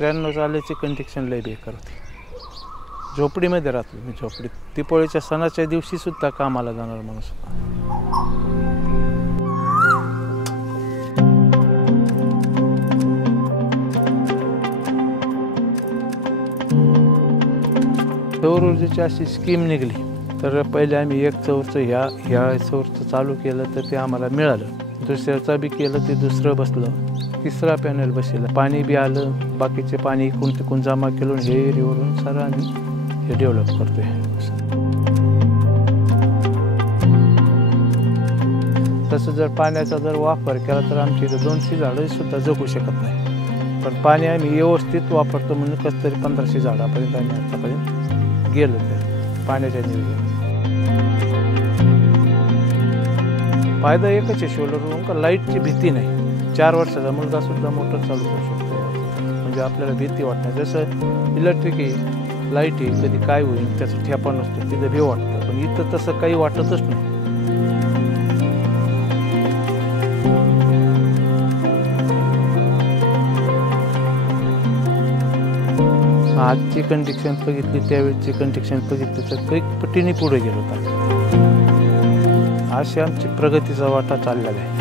93 सालाची condition लय बेकार होती. झोपडीमध्ये राहतो मी, झोपडीत. दीपावलीच्या सणाच्या दिवशीसुद्धा कामाला जाणार माणूस होता. सौर ऊर्जेची अशी स्कीम निघाली तर पहिले आम्ही एक चौरचं ह्या चौरचं चालू केलं तर ते आम्हाला मिळालं. दुसऱ्याचा बी केलं ते दुसरं बसलं. तिसरा पॅनल बसला. पाणी बी आलं. बाकीचे पाणी इकडून तिकडून जमा केलं. हे एरियावरून सारं आम्ही हे डेव्हलप करतोय. तसं जर पाण्याचा जर वापर केला तर आमची इथं 200 झाडंसुद्धा जगू शकत नाही. पण पाणी आम्ही व्यवस्थित वापरतो म्हणून कसं तरी 1500 झाडापर्यंत आम्ही आतापर्यंत गेलो त्या पाण्याच्या नियोजन. फायदा एकच आहे सोलरवरून का लाईटची भीती नाही. 4 वर्षाचा मुलगा सुद्धा मोटर चालू करू शकतो. म्हणजे आपल्याला भीती वाटणार. जसं इलेक्ट्रिक आहे, लाईट आहे, कधी काय होईल त्याचा ठेपा नसतो, तिथं भी वाटतं. पण इथं तसं काही वाटतच नाही. आजची कंडिक्शन बघितली, त्यावेळेची कंडिक्शन बघितली तर काही पटीने पुढे गेलो होता. अशी आमची प्रगतीचा वाटा चाललेला आहे.